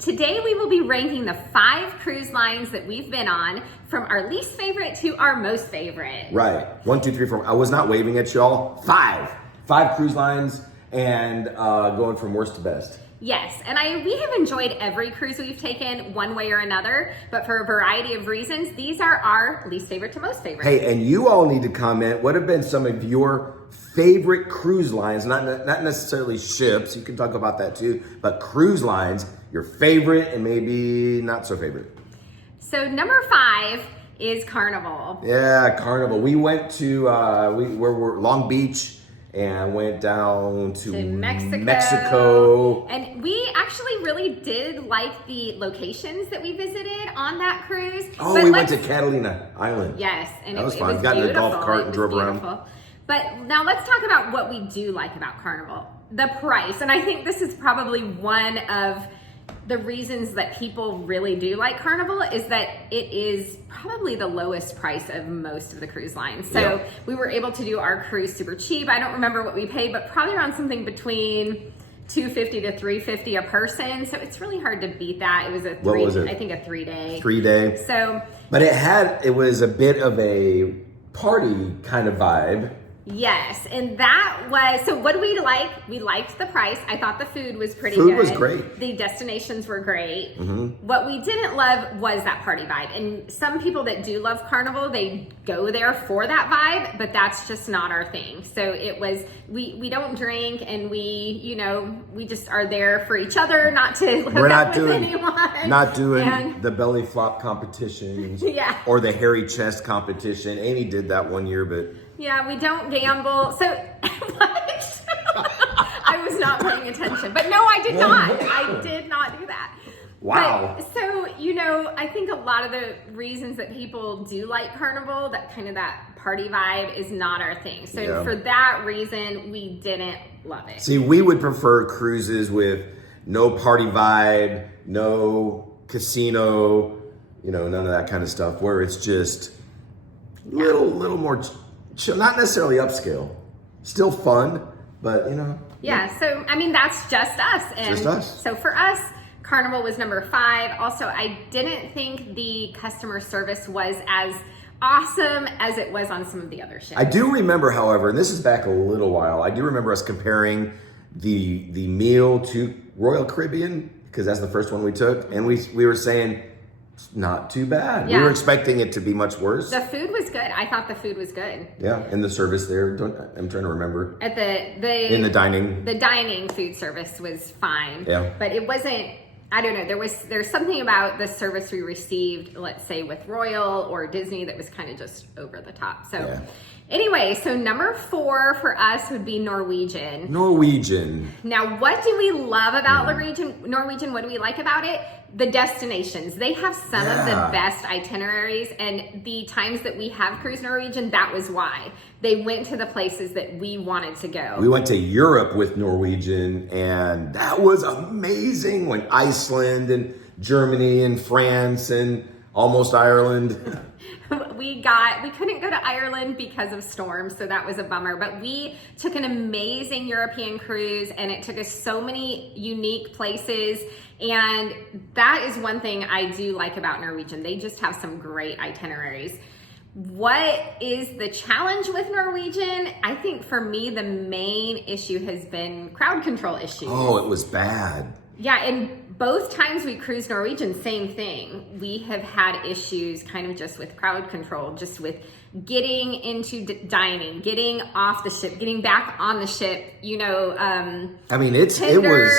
Today we will be ranking the 5 cruise lines that we've been on from our least favorite to our most favorite. Right. 1, 2, 3, 4. I was not waving at y'all. 5 cruise lines and going from worst to best. Yes, and we have enjoyed every cruise we've taken one way or another, but for a variety of reasons, these are our least favorite to most favorite. Hey, and you all need to comment what have been some of your favorite cruise lines, not necessarily ships, you can talk about that too, but cruise lines, your favorite and maybe not so favorite. So number 5 is Carnival. Yeah, Carnival. We went to we're Long Beach and went down to Mexico. And we actually really did like the locations that we visited on that cruise. Oh, we went to Catalina Island. Yes, and that was it fun. was Got in a beautiful. golf cart and drove around. But now let's talk about what we do like about Carnival. The price. And I think this is probably one of the reasons that people really do like Carnival is that it is probably the lowest price of most of the cruise lines. So we were able to do our cruise super cheap. I don't remember what we paid, but probably around something between $250 to $350 a person. So it's really hard to beat that. It was a 3-day. 3-day. So, but it was a bit of a party kind of vibe. Yes, and that was, so what do we like? We liked the price. I thought the food was pretty good. Food was great. The destinations were great. Mm-hmm. What we didn't love was that party vibe. And some people that do love Carnival, they go there for that vibe, but that's just not our thing. So it was, we don't drink and we just are there for each other, not to hook up with anyone. Not doing the belly flop competitions or the hairy chest competition. Amy did that one year, but... Yeah, we don't gamble. So, what? I was not paying attention. But no, I did not. I did not do that. Wow. But, so, I think a lot of the reasons that people do like Carnival, that kind of that party vibe is not our thing. So for that reason, we didn't love it. See, we would prefer cruises with no party vibe, no casino, none of that kind of stuff, where it's just little more... not necessarily upscale, still fun, but Yeah, so that's just us. And just us. So for us, Carnival was number 5. Also, I didn't think the customer service was as awesome as it was on some of the other ships. I do remember, however, and this is back a little while, I do remember us comparing the meal to Royal Caribbean, because that's the first one we took, and we were saying, not too bad. Yeah. We were expecting it to be much worse. The food was good. I thought the food was good. Yeah, and the service there, I'm trying to remember. At in the dining. The dining food service was fine. Yeah. But it wasn't, I don't know, there's something about the service we received, let's say with Royal or Disney, that was kind of just over the top. So anyway, so number 4 for us would be Norwegian. Now, what do we love about Norwegian? What do we like about it? The destinations. They have some of the best itineraries, and the times that we have cruised Norwegian, that was why. They went to the places that we wanted to go. We went to Europe with Norwegian, and that was amazing. Went Iceland and Germany and France and almost Ireland. We couldn't go to Ireland because of storms, so that was a bummer. But we took an amazing European cruise, and it took us so many unique places. And that is one thing I do like about Norwegian. They just have some great itineraries. What is the challenge with Norwegian? I think for me, the main issue has been crowd control issues. Oh, it was bad. Yeah, and both times we cruised Norwegian, same thing. We have had issues kind of just with crowd control, just with getting into dining, getting off the ship, getting back on the ship, it was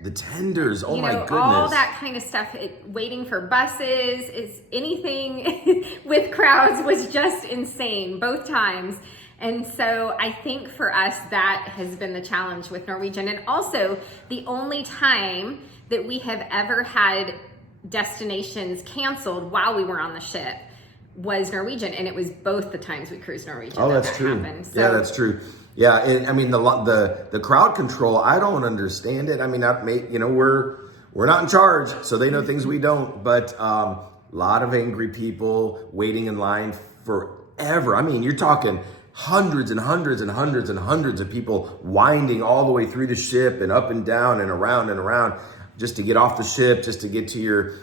the tenders. Oh my goodness. All that kind of stuff, waiting for buses, anything with crowds was just insane both times. And so I think for us, that has been the challenge with Norwegian. And also the only time that we have ever had destinations canceled while we were on the ship was Norwegian. And it was both the times we cruised Norwegian. Oh, that's true. Happened. So, yeah, that's true. Yeah. And the crowd control, I don't understand it. We're not in charge, so they know things we don't, but a lot of angry people waiting in line forever. You're talking hundreds and hundreds and hundreds and hundreds of people winding all the way through the ship and up and down and around and around. just to get off the ship, just to get to your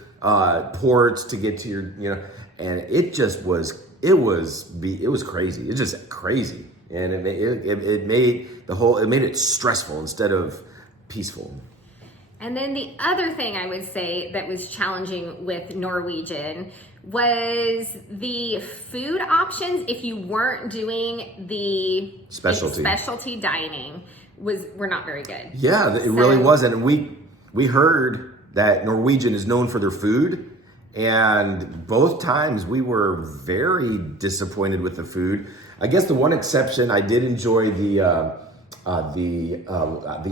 ports, to get to your, and it just was, it was crazy. It's just crazy. And it made it stressful instead of peaceful. And then the other thing I would say that was challenging with Norwegian was the food options. If you weren't doing the specialty dining, were not very good. Yeah, it really wasn't. And we heard that Norwegian is known for their food, and both times we were very disappointed with the food. I guess the one exception, I did enjoy the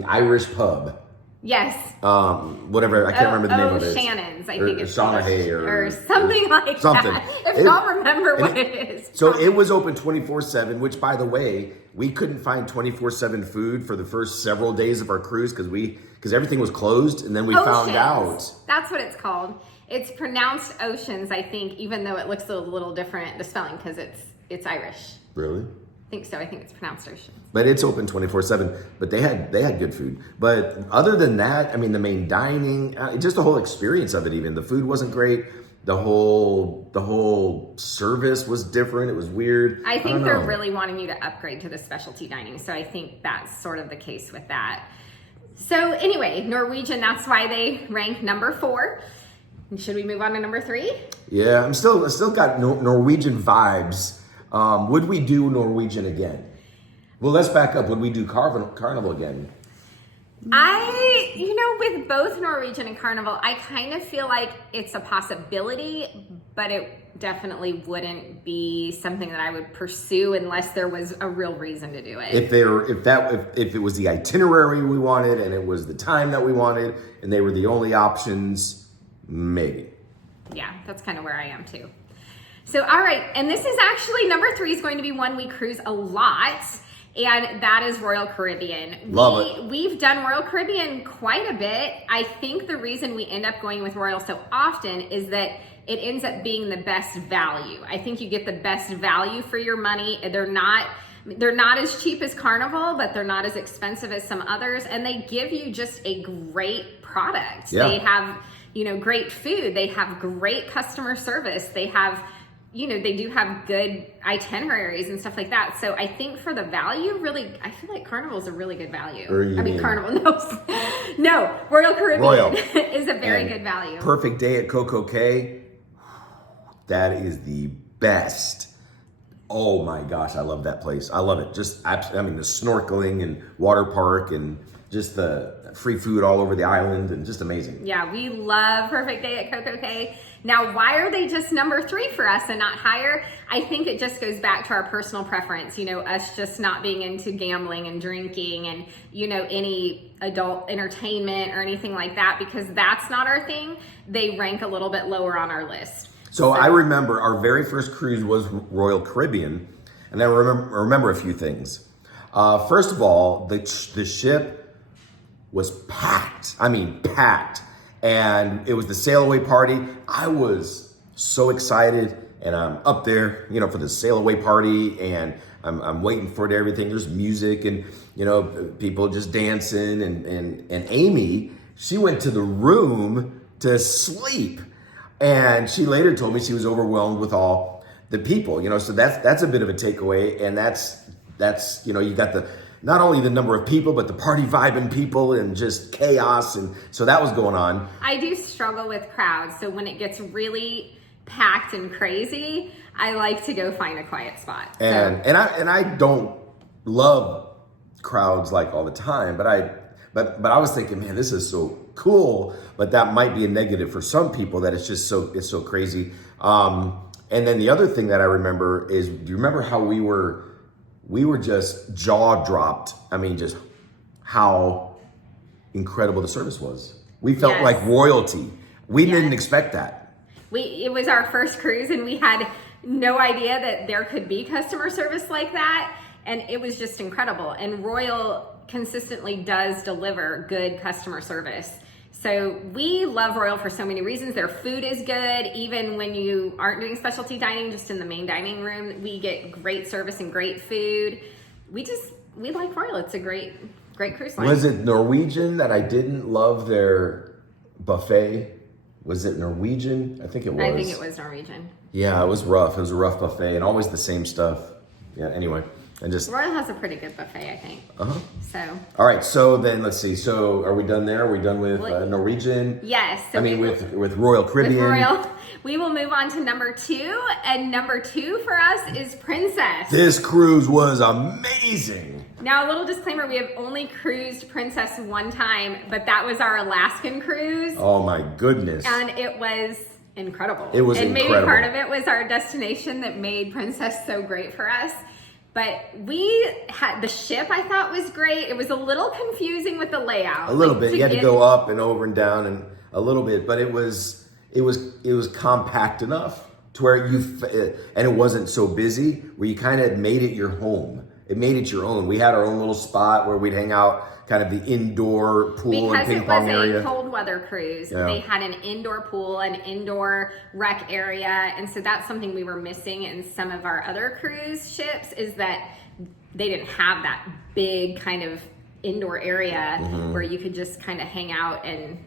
Irish pub. Yes. Whatever, I can't remember the name of it. Shannon's, I think it's Shanahay or something like that. If y'all remember what it is. So it was open 24/7, which, by the way, we couldn't find 24/7 food for the first several days of our cruise because everything was closed, and then we found out. That's what it's called. It's pronounced Oceans, I think, even though it looks a little different, the spelling, because it's Irish. Really? I think so. I think it's pronounced Oceans. But it's open 24/7. But they had good food. But other than that, I mean, the main dining, just the whole experience of it. Even the food wasn't great. The whole service was different. It was weird. I think they're really wanting you to upgrade to the specialty dining. So I think that's sort of the case with that. So anyway, Norwegian. That's why they rank number 4. Should we move on to number 3? Yeah, I still got Norwegian vibes. Would we do Norwegian again? Well, let's back up. Would we do Carnival again? With both Norwegian and Carnival, I kind of feel like it's a possibility, but it definitely wouldn't be something that I would pursue unless there was a real reason to do it. If it was the itinerary we wanted and it was the time that we wanted and they were the only options, maybe. Yeah, that's kind of where I am too. So, all right, and this is actually, number 3 is going to be one we cruise a lot, and that is Royal Caribbean. Love it. We've done Royal Caribbean quite a bit. I think the reason we end up going with Royal so often is that it ends up being the best value. I think you get the best value for your money. They're not as cheap as Carnival, but they're not as expensive as some others, and they give you just a great product. Yeah. They have, great food. They have great customer service. They have... they do have good itineraries and stuff like that. So I think for the value, really, I feel like Carnival is a really good value. Carnival, no, Royal Caribbean is a very good value. Perfect day at Coco Cay. That is the best. Oh my gosh, I love that place. I love it. Just, the snorkeling and water park and just the free food all over the island and just amazing. Yeah, we love Perfect Day at Coco Cay. Now, why are they just number 3 for us and not higher? I think it just goes back to our personal preference, us just not being into gambling and drinking and, any adult entertainment or anything like that, because that's not our thing. They rank a little bit lower on our list. So I remember our very first cruise was Royal Caribbean, and I remember a few things. First of all, the ship was packed. Packed. And it was the sail away party. I was so excited, and I'm up there, for the sail away party, and I'm waiting for everything. There's music and, people just dancing, and Amy, she went to the room to sleep. And she later told me she was overwhelmed with all the people, so that's a bit of a takeaway. And that's you got not only the number of people, but the party vibing people and just chaos. And so that was going on. I do struggle with crowds. So when it gets really packed and crazy, I like to go find a quiet spot. And I don't love crowds like all the time, but I was thinking, man, this is so cool, but that might be a negative for some people that it's so crazy. And then the other thing that I remember is, do you remember how we were just jaw dropped? Just how incredible the service was. We felt like royalty. We didn't expect that. It was our first cruise, and we had no idea that there could be customer service like that. And it was just incredible. And Royal consistently does deliver good customer service. So we love Royal for so many reasons. Their food is good. Even when you aren't doing specialty dining, just in the main dining room, we get great service and great food. We like Royal. It's a great cruise line. Was it Norwegian that I didn't love their buffet. Was it Norwegian? I think it was. I think it was Norwegian. Yeah, it was rough. It was a rough buffet and always the same stuff. Yeah, anyway. And just Royal has a pretty good buffet, I think. So. All right, so then let's see. So are we done there? Are we done with Norwegian? Yes. So I mean, with Royal Caribbean. With Royal. We will move on to number 2. And number 2 for us is Princess. This cruise was amazing. Now, a little disclaimer, we have only cruised Princess one time, but that was our Alaskan cruise. Oh my goodness. And it was incredible. It was incredible. And maybe part of it was our destination that made Princess so great for us. But we had the ship, I thought, was great. It was a little confusing with the layout. A little bit. You had to go up and over and down and a little bit, but it was compact enough to where and it wasn't so busy where you kind of made it your home. It made it your own. We had our own little spot where we'd hang out, kind of the indoor pool and ping pong area. Because it was a cold weather cruise, they had an indoor pool, an indoor rec area, and so that's something we were missing in some of our other cruise ships, is that they didn't have that big kind of indoor area where you could just kind of hang out and,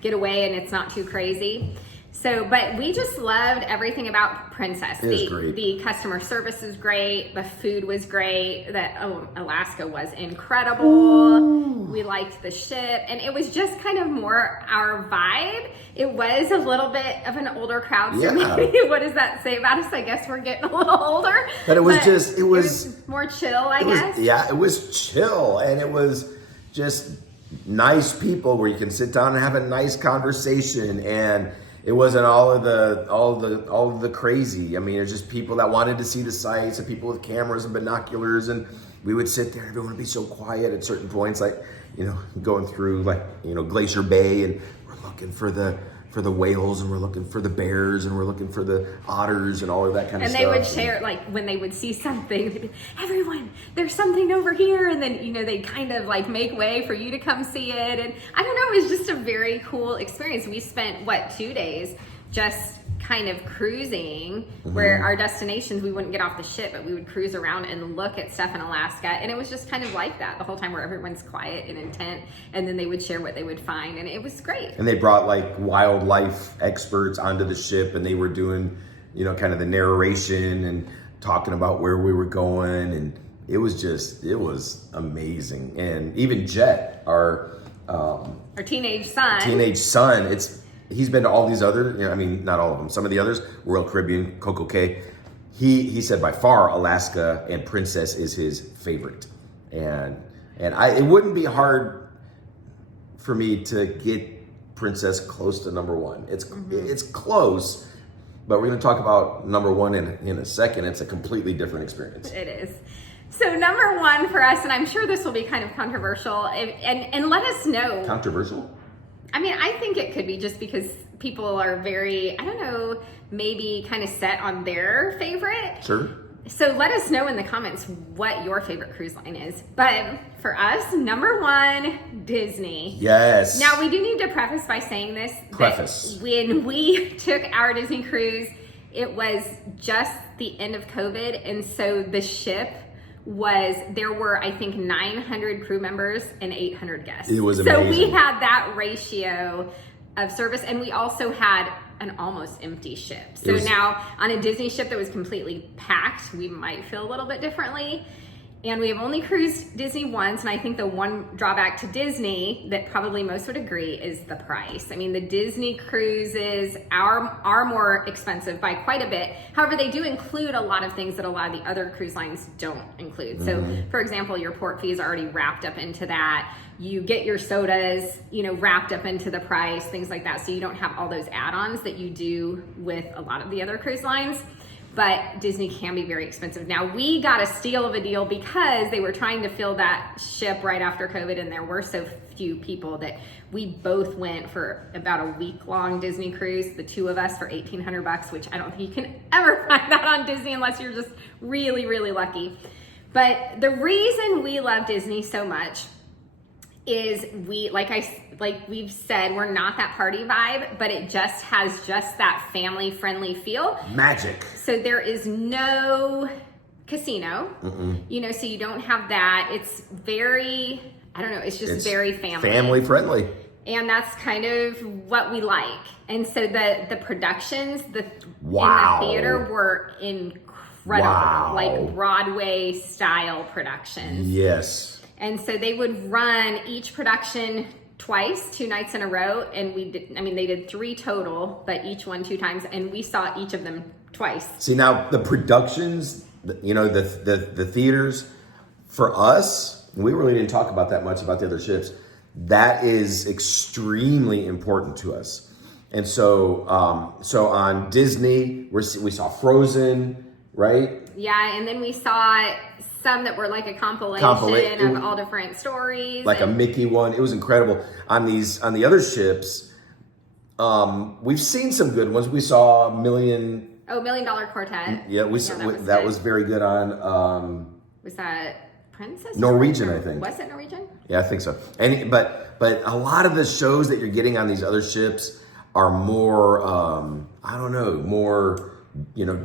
get away and it's not too crazy. So, but we just loved everything about Princess. It was great. The customer service was great. The food was great. Alaska was incredible. Ooh. We liked the ship. And it was just kind of more our vibe. It was a little bit of an older crowd. So maybe, what does that say about us? I guess we're getting a little older. But it was more chill, I guess. Yeah, it was chill. And it was just nice people where you can sit down and have a nice conversation. And it wasn't all of the crazy. I mean, it's just people that wanted to see the sights and people with cameras and binoculars, and we would sit there. Everyone would be so quiet at certain points, like going through Glacier Bay, and we're looking for the whales, and we're looking for the bears, and we're looking for the otters, and all of that kind of stuff. And they would share, like, when they would see something, they'd be, everyone, there's something over here, and then they'd kind of like make way for you to come see it. And I don't know, it was just a very cool experience. We spent 2 days just kind of cruising, where our destinations, we wouldn't get off the ship, but we would cruise around and look at stuff in Alaska. And it was just kind of like that the whole time, where everyone's quiet and intent, and then they would share what they would find, and it was great. And they brought like wildlife experts onto the ship, and they were doing kind of the narration and talking about where we were going, and it was amazing. And even Jet, our teenage son, he's been to all these other, not all of them, some of the others, Royal Caribbean, Coco Cay. He said by far Alaska and Princess is his favorite. And it wouldn't be hard for me to get Princess close to number 1. It's close, but we're going to talk about number 1 in a second. It's a completely different experience. It is. So number 1 for us, and I'm sure this will be kind of controversial, and let us know. Controversial? I mean, I think it could be, just because people are very, maybe kind of set on their favorite. Sure. So let us know in the comments what your favorite cruise line is. But for us, number 1, Disney. Yes. Now, we do need to preface by saying this. Preface. When we took our Disney cruise, it was just the end of COVID. And so the ship there were, I think, 900 crew members and 800 guests. It was amazing. So we had that ratio of service, and we also had an almost empty ship. So now on a Disney ship that was completely packed, we might feel a little bit differently. And we have only cruised Disney once, and I think the one drawback to Disney that probably most would agree is the price. I mean, the Disney cruises are more expensive by quite a bit. However, they do include a lot of things that a lot of the other cruise lines don't include. So, for example, your port fee is already wrapped up into that. You get your sodas, wrapped up into the price, things like that. So you don't have all those add-ons that you do with a lot of the other cruise lines. But Disney can be very expensive. Now, we got a steal of a deal because they were trying to fill that ship right after COVID, and there were so few people that we both went for about a week-long Disney cruise, the 2 of us, for $1,800, which I don't think you can ever find that on Disney unless you're just really, really lucky. But the reason we love Disney so much is like we've said, we're not that party vibe, but it just has that family friendly feel. Magic. So there is no casino, so you don't have that. It's very, it's just very family. Family friendly. And that's kind of what we like. And so the productions in the theater were incredible, like Broadway style productions. Yes. And so they would run each production twice, 2 nights in a row. And they did 3 total, but each one 2 times. And we saw each of them twice. See, now the productions, the theaters, for us, we really didn't talk about that much about the other ships. That is extremely important to us. And so, so on Disney, we saw Frozen, right? Yeah, and then we saw some that were like a compilation of all different stories. Like a Mickey one. It was incredible. On the other ships, we've seen some good ones. We saw Million Dollar Quartet. Yeah, that was very good on. Was that Princess? Norwegian, I think. Was it Norwegian? Yeah, I think so. But a lot of the shows that you're getting on these other ships are more, more,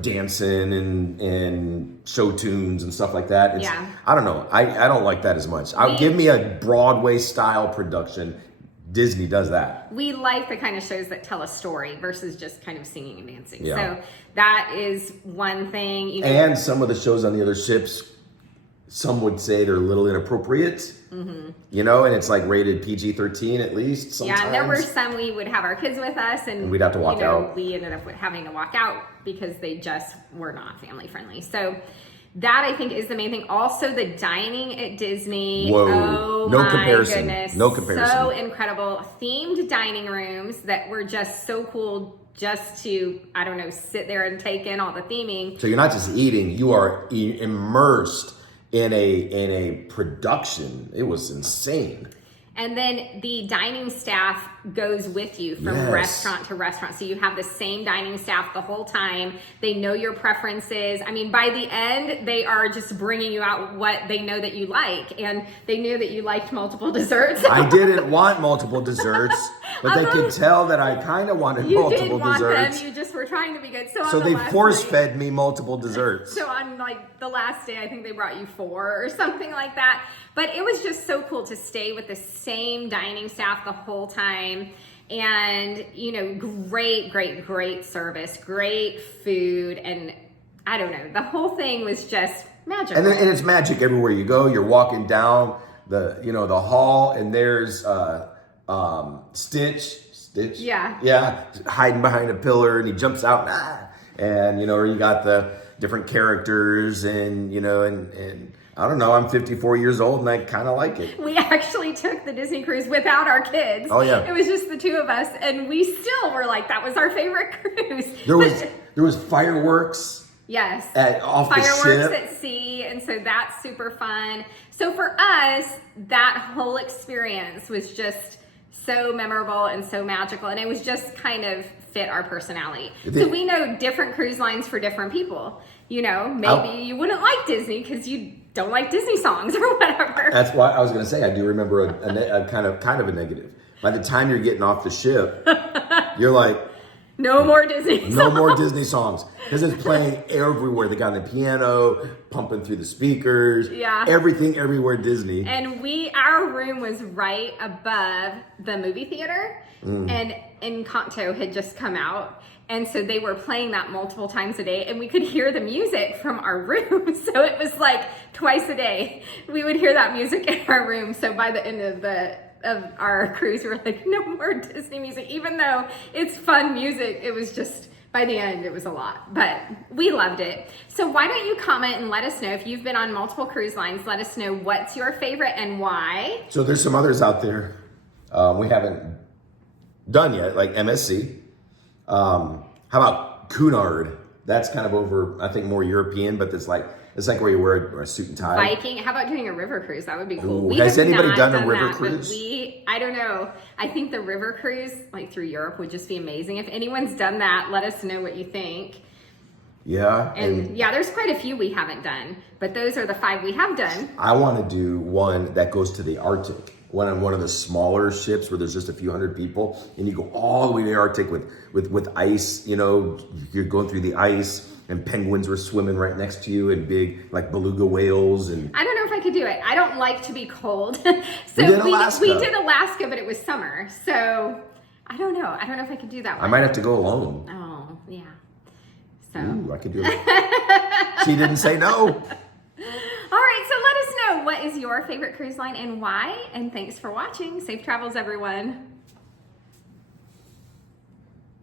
dancing and show tunes and stuff like that. I don't know. I don't like that as much. Give me a Broadway style production. Disney does that. We like the kind of shows that tell a story versus just kind of singing and dancing. Yeah. So that is one thing. And some of the shows on the other ships, some would say they're a little inappropriate, and it's like rated PG-13 at least sometimes. Yeah, and there were some we would have our kids with us and we'd have to walk out. We ended up having to walk out because they just were not family friendly. So that I think is the main thing. Also the dining at Disney. Whoa. Oh No my comparison. goodness. No comparison. So incredible. Themed dining rooms that were just so cool just to, sit there and take in all the theming. So you're not just eating, you are immersed in a production. It was insane. And then the dining staff goes with you from restaurant to restaurant. So you have the same dining staff the whole time. They know your preferences. By the end, they are just bringing you out what they know that you like. And they knew that you liked multiple desserts. I didn't want multiple desserts, but they could tell that I kind of wanted multiple desserts. Them. You just were trying to be good. So they force-fed me multiple desserts. So on the last day, I think they brought you 4 or something like that. But it was just so cool to stay with the same dining staff the whole time. And, great service, great food. And I don't know, the whole thing was just magical. And it's magic everywhere you go. You're walking down the hall and there's Stitch. Yeah, hiding behind a pillar and he jumps out and or you got the different characters and I don't know, I'm 54 years old and I kind of like it. We actually took the Disney cruise without our kids. Oh yeah. It was just the 2 of us and we still were like, that was our favorite cruise. There was fireworks. Yes. Off fireworks the ship. at sea, and so that's super fun. So for us, that whole experience was just so memorable and so magical, and it was just kind of fit our personality. So we know different cruise lines for different people. Maybe you wouldn't like Disney because you don't like Disney songs or whatever. That's why I was going to say, I do remember a kind of a negative. By the time you're getting off the ship, you're like, no more Disney songs. No more Disney songs. Because it's playing everywhere. They got the piano, pumping through the speakers. Yeah. Everything, everywhere Disney. And our room was right above the movie theater. And Encanto had just come out. And so they were playing that multiple times a day. And we could hear the music from our room. So it was like twice a day. We would hear that music in our room. So by the end of our cruise, we were like, no more Disney music. Even though it's fun music, it was just, by the end, it was a lot. But we loved it. So why don't you comment and let us know if you've been on multiple cruise lines. Let us know what's your favorite and why. So there's some others out there we haven't done yet, like MSC. How about Cunard? That's kind of over, I think, more European, but it's like where you wear a suit and tie. Viking. How about doing a river cruise? That would be cool. Ooh, has anybody done a river cruise? I don't know. I think the river cruise, like through Europe, would just be amazing. If anyone's done that, let us know what you think. Yeah. And yeah, there's quite a few we haven't done, but those are the 5 we have done. I want to do one that goes to the Arctic. One of the smaller ships where there's just a few hundred people, and you go all the way to the Arctic with ice. You're going through the ice, and penguins were swimming right next to you, and big like beluga whales. And I don't know if I I could do it. I don't like to be cold. So we did Alaska. We did Alaska, but it was summer. So I don't know. I don't know if I could do that one. I might have to go alone. Oh, yeah. So. Ooh, I could do it. She didn't say no. All right, so let us know, what is your favorite cruise line and why? And thanks for watching. Safe travels, everyone.